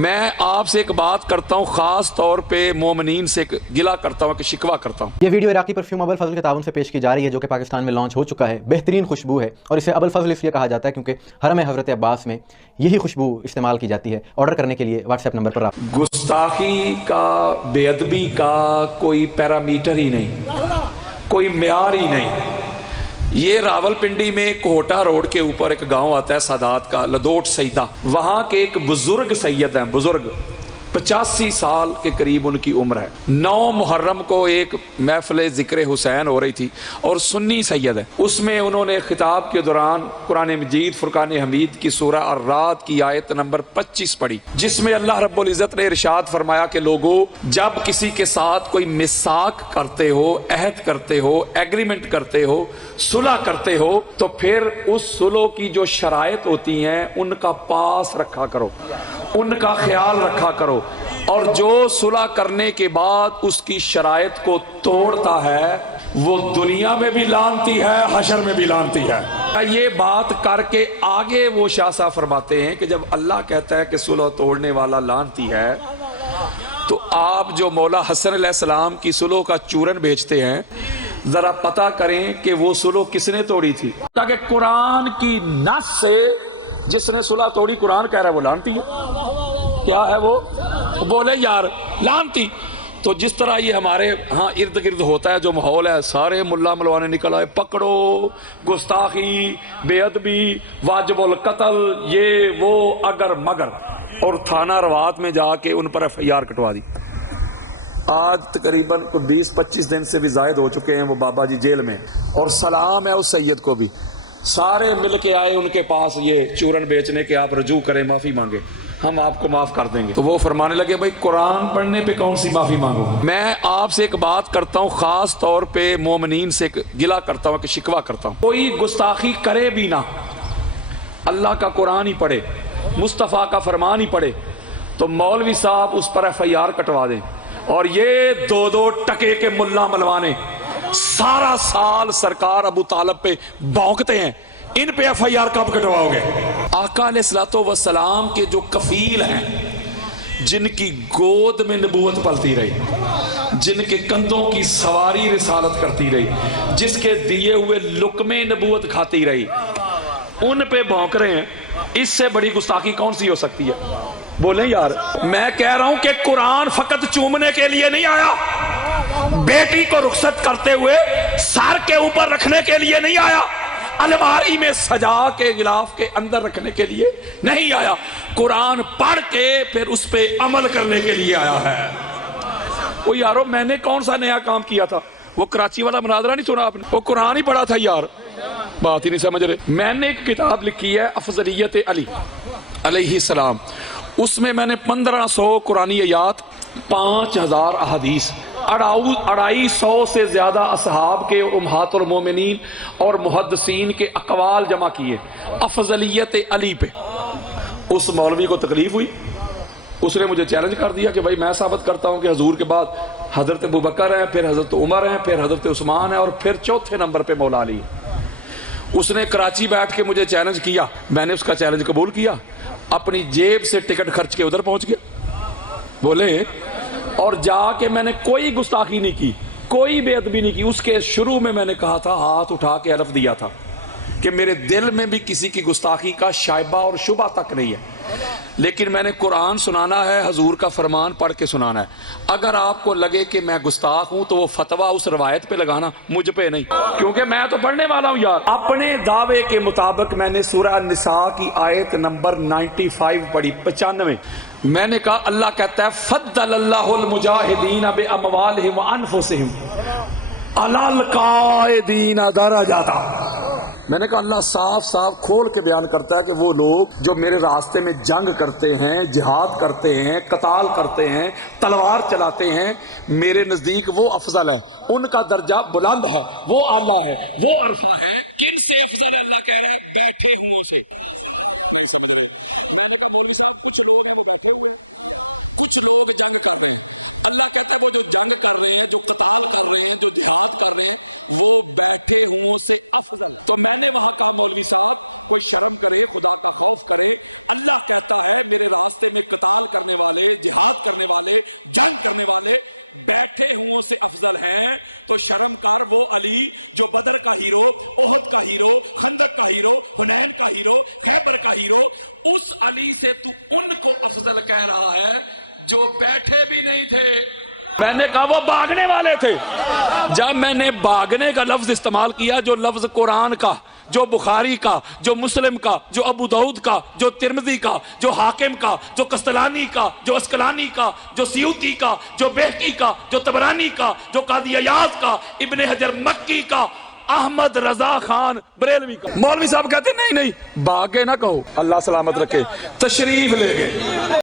میں آپ سے ایک بات کرتا ہوں، خاص طور پہ مومنین سے گلا کرتا ہوں کہ شکوہ کرتا ہوں۔ یہ ویڈیو عراقی پرفیوم ابو الفضل کے تعاون سے پیش کی جا رہی ہے، جو کہ پاکستان میں لانچ ہو چکا ہے۔ بہترین خوشبو ہے اور اسے ابو الفضل اس لیے کہا جاتا ہے کیونکہ حرم حضرت عباس میں یہی خوشبو استعمال کی جاتی ہے۔ آرڈر کرنے کے لیے واٹس ایپ نمبر پر آپ گستاخی کا، بے ادبی کا کوئی پیرامیٹر ہی نہیں، کوئی معیار ہی نہیں۔ یہ راول پنڈی میں کوہٹا روڈ کے اوپر ایک گاؤں آتا ہے سادات کا، لدوٹ سیدہ، وہاں کے ایک بزرگ سید ہیں، بزرگ 85 سال کے قریب ان کی عمر ہے۔ 9 محرم کو ایک محفل ذکر حسین ہو رہی تھی اور سنی سید ہے، اس میں انہوں نے خطاب کے دوران قرآن مجید فرقان حمید کی سورہ الرعد کی آیت نمبر 25 پڑھی، جس میں اللہ رب العزت نے ارشاد فرمایا کہ لوگو جب کسی کے ساتھ کوئی میثاق کرتے ہو، عہد کرتے ہو، ایگریمنٹ کرتے ہو، صلح کرتے ہو، تو پھر اس صلح کی جو شرائط ہوتی ہیں ان کا پاس رکھا کرو، ان کا خیال رکھا کرو، اور جو صلح کرنے کے بعد اس کی شرائط کو توڑتا ہے وہ دنیا میں بھی لعنتی ہے، حشر میں بھی لعنتی ہے۔ یہ بات کر کے آگے وہ شاہ صاحب فرماتے ہیں کہ جب اللہ کہتا ہے کہ صلح توڑنے والا لعنتی ہے، تو آپ جو مولا حسن علیہ السلام کی صلح کا چورن بیچتے ہیں، ذرا پتہ کریں کہ وہ صلح کس نے توڑی تھی، تاکہ قرآن کی نص سے جس نے صلح توڑی قرآن کہہ رہا ہے وہ لعنتی ہے۔ کیا ہے وہ؟ بولے یار لعنتی۔ تو جس طرح یہ ہمارے ہاں ارد گرد ہوتا ہے جو ماحول ہے، سارے ملا ملوانے نکل آئے، پکڑو، گستاخی، بے ادبی، واجب القتل، یہ وہ اگر مگر، اور تھانہ روات میں جا کے ان پر FIR کٹوا دی۔ آج تقریباً 20-25 دن سے بھی زائد ہو چکے ہیں وہ بابا جی جیل میں، اور سلام ہے اس سید کو بھی، سارے مل کے آئے ان کے پاس یہ چورن بیچنے کے، آپ رجوع کریں، معافی مانگے، ہم آپ کو معاف کر دیں گے۔ تو وہ فرمانے لگے بھائی قرآن پڑھنے پہ کون سی معافی مانگو؟ میں آپ سے ایک بات کرتا ہوں، خاص طور پہ مومنین سے گلا کرتا ہوں کہ شکوہ کرتا ہوں، کوئی گستاخی کرے بھی نہ، اللہ کا قرآن ہی پڑھے، مصطفیٰ کا فرمان ہی پڑھے، تو مولوی صاحب اس پر FIR کٹوا دیں، اور یہ 2 ٹکے کے ملا ملوانے سارا سال سرکار ابو طالب پہ بھونکتے ہیں، ان پہ FIR کب کٹواؤ گے؟ آقا علیہ الصلوۃ والسلام کے جو کفیل ہیں، جن کی گود میں نبوت پلتی رہی، جن کے کندھوں کی سواری رسالت کرتی رہی، جس کے دیے ہوئے لقمے نبوت کھاتی رہی، ان پہ بھونک رہے ہیں، اس سے بڑی گستاخی کون سی ہو سکتی ہے؟ بولیں یار۔ میں کہہ رہا ہوں کہ قرآن فقط چومنے کے لیے نہیں آیا، بیٹی کو رخصت کرتے ہوئے سر کے اوپر رکھنے کے لیے نہیں آیا، الماری میں سجا کے غلاف کے اندر رکھنے کے لیے نہیں آیا، قرآن پڑھ کے پھر اس پہ عمل کرنے کے لیے آیا ہے۔ وہ یارو میں نے کون سا نیا کام کیا تھا؟ وہ کراچی والا مناظرہ نہیں سنا آپ نے؟ وہ قرآن ہی پڑھا تھا یار، بات ہی نہیں سمجھ رہے۔ میں نے ایک کتاب لکھی ہے افضلیت علی علیہ السلام، اس میں نے 1500 قرآنی آیات، 5000 احادیث، 250 سے زیادہ اصحاب کے اور امہات المومنین اور محدثین کے اقوال جمع کیے افضلیت علی پہ۔ اس مولوی کو تکلیف ہوئی، اس نے مجھے چیلنج کر دیا کہ بھائی میں ثابت کرتا ہوں کہ حضور کے بعد حضرت ابوبکر ہیں، پھر حضرت عمر ہیں، پھر حضرت عثمان ہیں، اور پھر چوتھے نمبر پہ مولا علی۔ اس نے کراچی بیٹھ کے مجھے چیلنج کیا، میں نے اس کا چیلنج قبول کیا، اپنی جیب سے ٹکٹ خرچ کے ادھر پہنچ گیا، بولے، اور جا کے میں نے کوئی گستاخی نہیں کی، کوئی بے ادبی نہیں کی۔ اس کے شروع میں نے کہا تھا، ہاتھ اٹھا کے حلف دیا تھا کہ میرے دل میں بھی کسی کی گستاخی کا شائبہ اور شبہ تک نہیں ہے، لیکن میں نے قرآن سنانا ہے، حضور کا فرمان پڑھ کے سنانا ہے۔ اگر آپ کو لگے کہ میں گستاخ ہوں تو وہ فتویٰ اس روایت پہ لگانا، مجھ پہ نہیں، کیونکہ میں تو پڑھنے والا ہوں یار۔ اپنے دعوے کے مطابق میں نے سورہ النساء کی آیت نمبر 95 پڑھی، 95۔ میں نے کہا اللہ کہتا ہے فضل اللہ المجاہدین باموالہم وانفسہم علی القائدین درجات۔ میں نے کہا اللہ صاف صاف کھول کے بیان کرتا ہے کہ وہ لوگ جو میرے راستے میں جنگ کرتے ہیں، جہاد کرتے ہیں، قتال کرتے ہیں، تلوار چلاتے ہیں، میرے نزدیک وہ افضل ہے، ان کا درجہ بلند ہے، وہ اعلیٰ ہے، وہ عرفہ ہے۔ کن سے افضل ہے؟ اللہ کہہ رہا ہے بیٹھے ہوں سے۔ کچھ لوگ ہی بیٹھے ہوئے، کچھ لوگ جنگ کر رہے ہیں، اللہ کہتے ہیں وہ جو جنگ کر رہے ہیں، جو قتال کر رہے ہیں، جو جہاد کر رہے ہیں، وہ بیٹھے ہوں سے افضل۔ تو میں نے وہاں کا مولوی صاحب کوئی شرم کرے، خدا پہ خوف کرے، اللہ کہتا ہے میرے راستے میں قتال کرنے کرنے والے، جہاد کرنے والے، جنگ کرنے والے بیٹھے ہوں سے افضل ہیں تو شرم کر وہ علی جو بدر کا ہیرو، احد کا ہیرو، خندق کا ہیرو، حنین کا ہیرو، خیبر کا ہیرو، اس علی سے تو ان کو افضل کہہ رہا ہے جو بیٹھے بھی نہیں تھے۔ میں نے کہا وہ بھاگنے والے تھے۔ جب میں نے بھاگنے کا لفظ استعمال کیا، جو لفظ قرآن کا، جو بخاری کا، جو مسلم کا، جو ابو داؤد کا، جو ترمذی کا، جو حاکم کا، جو قسطلانی کا، جو اسقلانی کا، جو سیوطی کا، جو بہقی کا، جو طبرانی کا، جو قاضی عیاض کا، ابن حجر مکی کا، احمد رضا خان بریلوی کا، مولوی صاحب کہتے نہیں نہیں بھاگے نہ کہو، اللہ سلامت رکھے، تشریف لے گئے۔